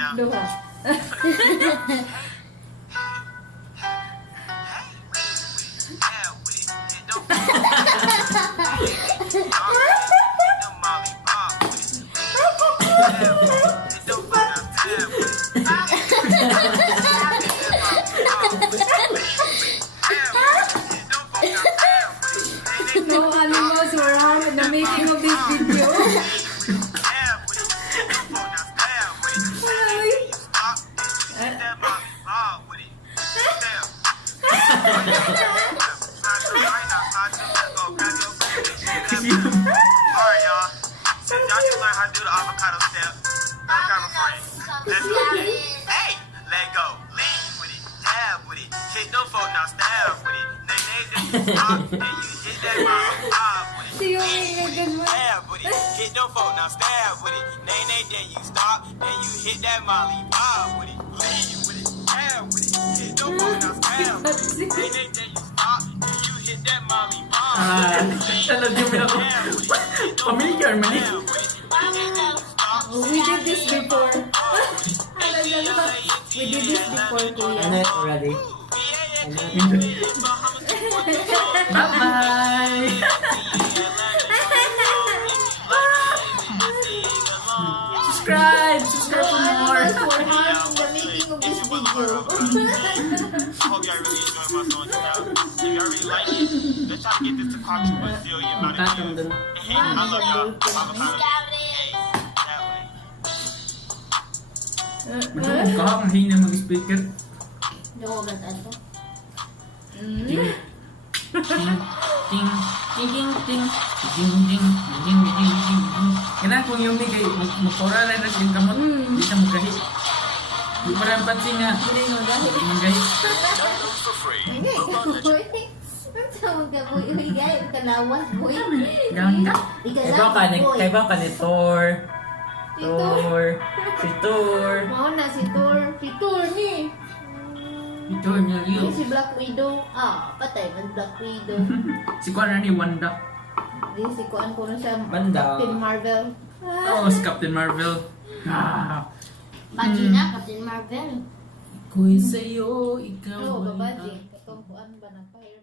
now. Duha. No animals were harmed in the making of this video. Alright, y'all. Since y'all can learn how to do the avocado step, I got my friend. Let's go. Hey, let go. Lean with it. Dab with it. Hit no folk, now stab with it. Nay, nay, then you stop. Then you hit that mouth. Bob with it. See you Lean later, with good it. one. Dab with it. Hit no folk, now stab with it. Nay, nay, then you stop. Then you hit that molly. Bob with it. Lean with it. Dab with it. Hit no folk, now stab with it. Nay, nay, then you stop. Then you hit that molly. Talaga mo ako. Familiar man eh. We did this before. We did this before, Ano Kuya. already? Bye-bye! Subscribe! Subscribe for more! For harm in the making of this video. Hope y'all really enjoy my song tonight. If y'all really like it, let's try to get this to contribute a zillion amount of Magkatong views. dun. Hey, I love y'all. Avocado. Hey, that way. Kahapon hina mag-speaker. Dawagan ato. Ting. Ting. Ting. Ting. Ting. Ting. Ting. Ting. Ting. Ting. Ting. Kailangan kung Yumi kay magpura na rin yung kamot. Hindi siya magkahit. Di pa rin pansin nga. Hindi mo dahil. Magkahit. Hindi, boy. Ang tawag ka, boy. Uy, guys, kalawas, boy. Gangga. Ikasama, boy. Kaibaw ka ni Thor. Si Thor. Thor. Si Thor. Mao na si Thor. Si Thor ni. Si Thor niya yun. Si Black Widow. Ah, patay man Black Widow. Si Kuan na ni Wanda. Di si Kuan ko na siya. Banda. Captain Marvel. Oh, si Captain Marvel. Ah. Baji na, Captain Marvel. Ako'y sa'yo, ikaw Oo, ay babaji. Katong Kuan ba ng fire?